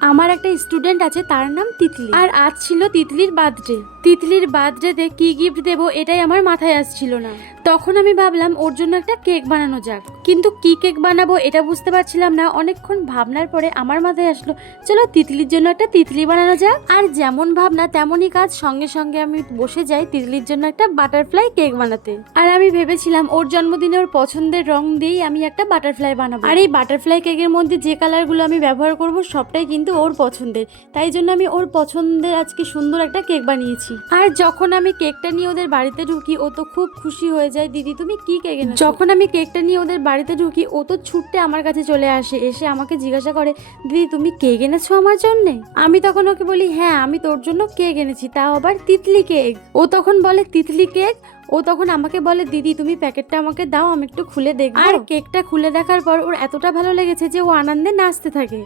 আমার একটা স্টুডেন্ট আছে, তার নাম তিতলি। আর আজ ছিল তিতলির বার্থডে তিতলির বার্থডেতে কি গিফট দেবো, এটাই আমার মাথায় আসছিল না। তখন আমি ভাবলাম, ওর জন্য একটা কেক বানানো যাক। কিন্তু কি কেক বানাবো এটা বুঝতে পারছিলাম না। অনেকক্ষণ ভাবনার পরে আমার মাথায় আসলো, চলো তিতলির জন্য একটা তিতলি বানানো যাক। আর যেমন ভাবনা, তেমনই কাজ। সঙ্গে সঙ্গে আমি বসে যাই তিতলির জন্য একটা বাটারফ্লাই কেক বানাতে। আর আমি ভেবেছিলাম, ওর জন্মদিনে ওর পছন্দের রং দিয়েই আমি একটা বাটারফ্লাই বানাবো। আর এই বাটারফ্লাই কেকের মধ্যে যে কালারগুলো আমি ব্যবহার করব, সবটাই কিন্তু ওর পছন্দের। তাই জন্য আমি ওর পছন্দের আজকে সুন্দর একটা কেক বানিয়েছি। আর যখন আমি কেকটা নিয়ে ওদের বাড়িতে ঢুকি, ও তো খুব খুশি হয়ে যায় দিদি তুমি কি কেক এনেছো? যখন আমি কেকটা নিয়ে ওদের বাড়িতে ঢুকি ও তো ছুটতে আমার কাছে চলে আসে এসে আমাকে জিজ্ঞাসা করে দিদি তুমি কেক এনেছো আমার জন্যে? আমি তখন ওকে বলি হ্যাঁ আমি তোর জন্য কেক এনেছি তাও আবার তিতলি কেক। ও তখন বলে তিতলি কেক? ও তখন আমাকে বলে দিদি তুমি প্যাকেটটা আমাকে দাও আমি একটু খুলে দেখব। আর কেকটা খুলে দেখার পর ওর এতটা ভালো লেগেছে যে ও আনন্দে নাচতে থাকে।